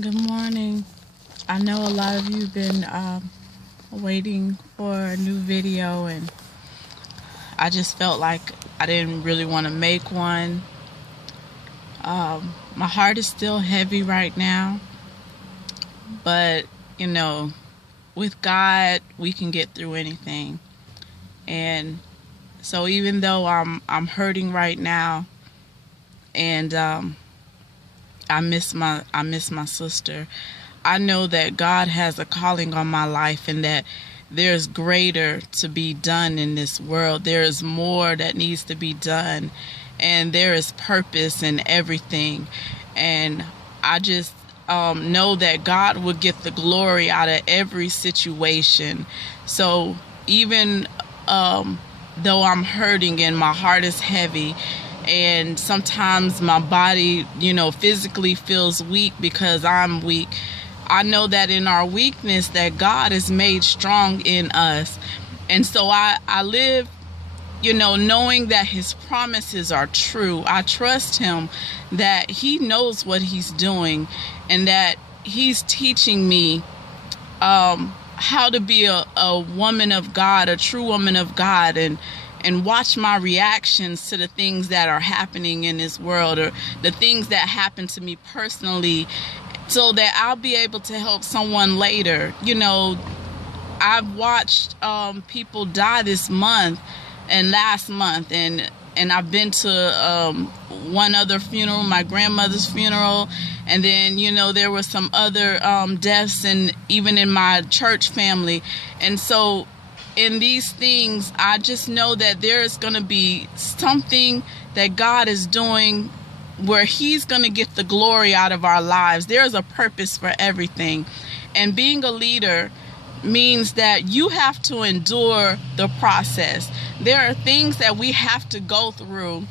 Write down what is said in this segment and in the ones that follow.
Good morning. I know a lot of you have been waiting for a new video, and I just felt like I didn't really want to make one. My heart is still heavy right now, but with God, we can get through anything. And so even though I'm hurting right now, and I miss my sister, I know that God has a calling on my life, and that there's greater to be done in this world. There is more that needs to be done, and there is purpose in everything. And I just know that God will get the glory out of every situation. So even though I'm hurting and my heart is heavy, and sometimes my body, physically feels weak because I'm weak, I know that in our weakness that God is made strong in us. And so I live, knowing that his promises are true. I trust him that he knows what he's doing, and that he's teaching me how to be a woman of God, a true woman of God, and watch my reactions to the things that are happening in this world, or the things that happen to me personally, so that I'll be able to help someone later. I've watched people die this month and last month, and I've been to one other funeral, my grandmother's funeral, and then there were some other deaths, and even in my church family. And so in these things, I just know that there is going to be something that God is doing where he's going to get the glory out of our lives. There's a purpose for everything. And being a leader means that you have to endure the process. There are things that we have to go through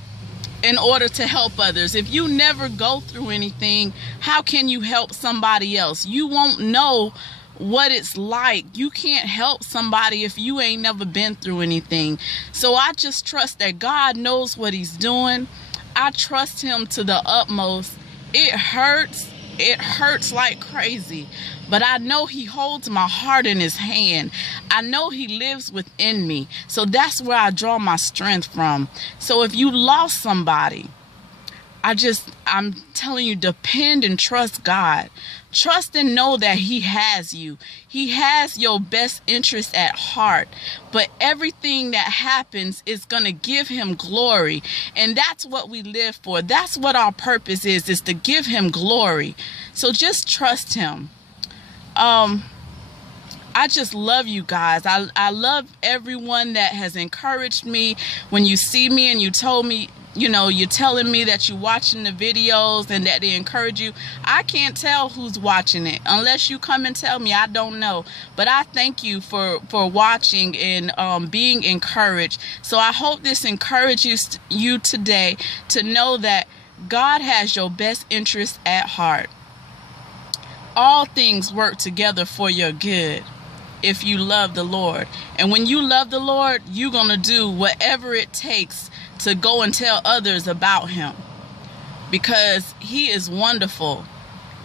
in order to help others. If you never go through anything, how can you help somebody else? You won't know what it's like. You can't help somebody if you ain't never been through anything. So I just trust that God knows what he's doing. I trust him to the utmost. It hurts like crazy, but I know he holds my heart in his hand. I know he lives within me. So that's where I draw my strength from. So if you lost somebody, I'm telling you, depend and trust God. Trust and know that he has you. He has your best interest at heart. But everything that happens is going to give him glory. And that's what we live for. That's what our purpose is to give him glory. So just trust him. I just love you guys. I love everyone that has encouraged me. When you see me and you told me, you're telling me that you're watching the videos and that they encourage you. I can't tell who's watching it unless you come and tell me. I don't know. But I thank you for watching and being encouraged. So I hope this encourages you today to know that God has your best interest at heart. All things work together for your good if you love the Lord. And when you love the Lord, you're going to do whatever it takes to go and tell others about him, because he is wonderful.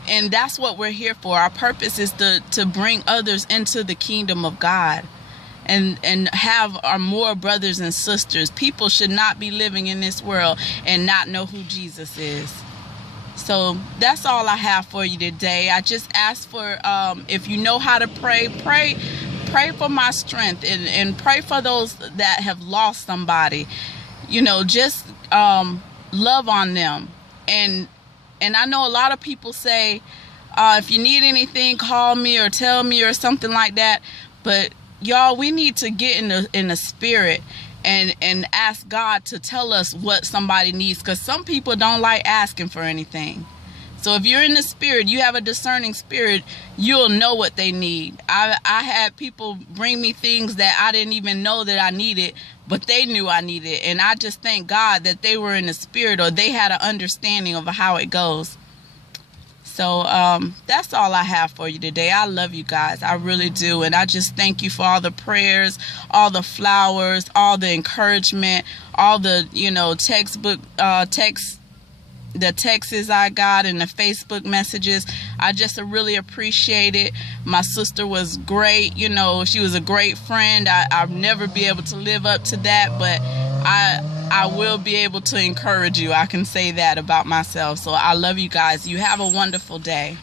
And that's what we're here for. Our purpose is to bring others into the kingdom of God and have our more brothers and sisters. People should not be living in this world and not know who Jesus is. So that's all I have for you today. I just ask for, if you know how to pray for my strength, and pray for those that have lost somebody. Just love on them. And I know a lot of people say, if you need anything, call me or tell me or something like that. But y'all, we need to get in the spirit and ask God to tell us what somebody needs, because some people don't like asking for anything. So if you're in the spirit, you have a discerning spirit, you'll know what they need. I had people bring me things that I didn't even know that I needed, but they knew I needed. And I just thank God that they were in the spirit, or they had an understanding of how it goes. So that's all I have for you today. I love you guys. I really do. And I just thank you for all the prayers, all the flowers, all the encouragement, all the, texts I got, and the Facebook messages. I just really appreciate it. My sister was great. You know, she was a great friend. I'll never be able to live up to that, but I will be able to encourage you. I can say that about myself. So I love you guys. You have a wonderful day.